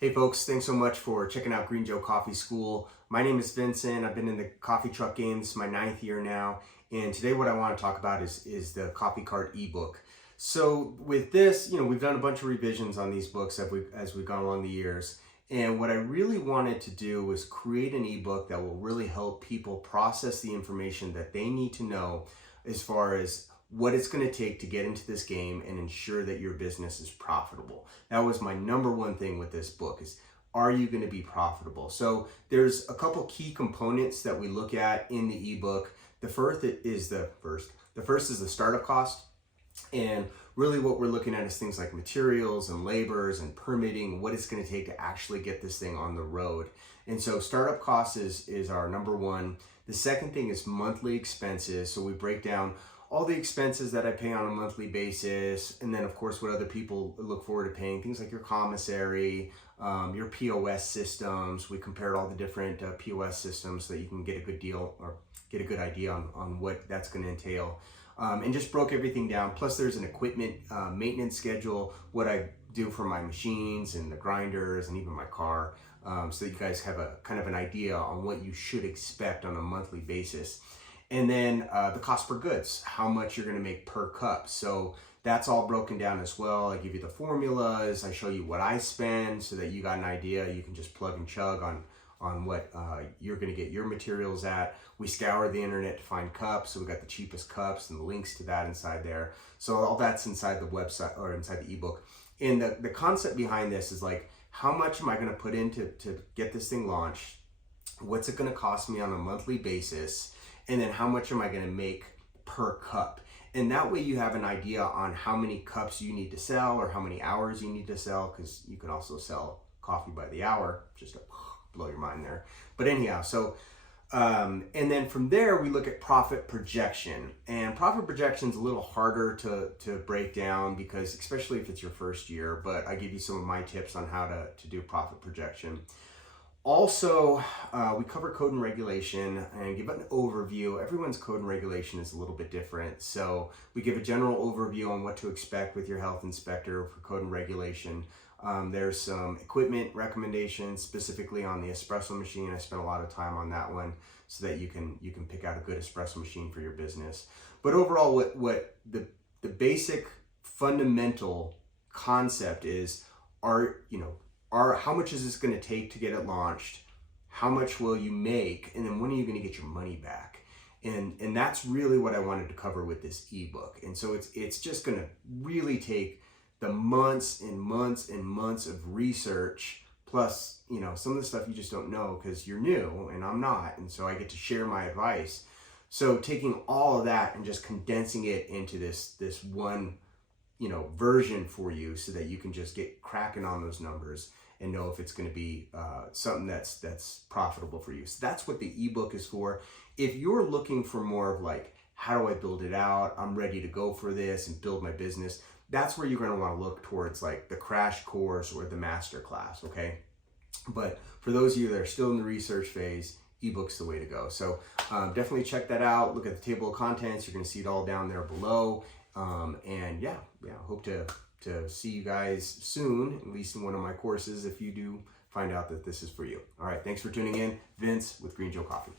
Hey folks, thanks so much for checking out Green Joe Coffee School. My name is Vincent. I've been in the coffee truck game. This is my 9th year now. And today what I want to talk about is the Coffee Cart ebook. So with this, we've done a bunch of revisions on these books as we've gone along the years. And what I really wanted to do was create an ebook that will really help people process the information that they need to know as far as what it's going to take to get into this game and ensure that your business is profitable. That was my number one thing with this book is, are you going to be profitable? So there's a couple key components that we look at in the ebook. The first is the startup cost. And really what we're looking at is things like materials and labors and permitting, what it's going to take to actually get this thing on the road. And so startup costs is our number one. The second thing is monthly expenses. So we break down all the expenses that I pay on a monthly basis, and then of course what other people look forward to paying, things like your commissary, your POS systems. We compared all the different POS systems so that you can get a good deal or get a good idea on what that's going to entail, and just broke everything down. Plus there's an equipment maintenance schedule, what I do for my machines and the grinders and even my car, so that you guys have a kind of an idea on what you should expect on a monthly basis. And then the cost per goods, how much you're going to make per cup. So that's all broken down as well. I give you the formulas. I show you what I spend so that you got an idea. You can just plug and chug on what you're going to get your materials at. We scour the internet to find cups. So we got the cheapest cups and the links to that inside there. So all that's inside the website or inside the ebook. And the concept behind this is like, how much am I going to put in to get this thing launched? What's it going to cost me on a monthly basis? And then how much am I going to make per cup? And that way you have an idea on how many cups you need to sell or how many hours you need to sell, because you can also sell coffee by the hour, just to blow your mind there. But anyhow, so, and then from there we look at profit projection. And profit projection is a little harder to break down, because especially if it's your first year, but I give you some of my tips on how to do profit projection. Also, we cover code and regulation and give an overview. Everyone's code and regulation is a little bit different. So we give a general overview on what to expect with your health inspector for code and regulation. There's some equipment recommendations specifically on the espresso machine. I spent a lot of time on that one so that you can pick out a good espresso machine for your business. But overall, what the basic fundamental concept is, how much is this going to take to get it launched? How much will you make? And then when are you going to get your money back? And that's really what I wanted to cover with this ebook. And so it's just going to really take the months and months and months of research, plus, some of the stuff you just don't know because you're new and I'm not. And so I get to share my advice. So taking all of that and just condensing it into this one version for you so that you can just get cracking on those numbers and know if it's going to be something that's profitable for you. So that's what the ebook is for. If you're looking for more of like, how do I build it out? I'm ready to go for this and build my business. That's where you're going to want to look towards like the crash course or the master class. Okay. But for those of you that are still in the research phase, ebook's the way to go. So definitely check that out. Look at the table of contents. You're going to see it all down there below. And yeah, hope to see you guys soon, at least in one of my courses, if you do find out that this is for you. All right, thanks for tuning in. Vince with Green Joe Coffee.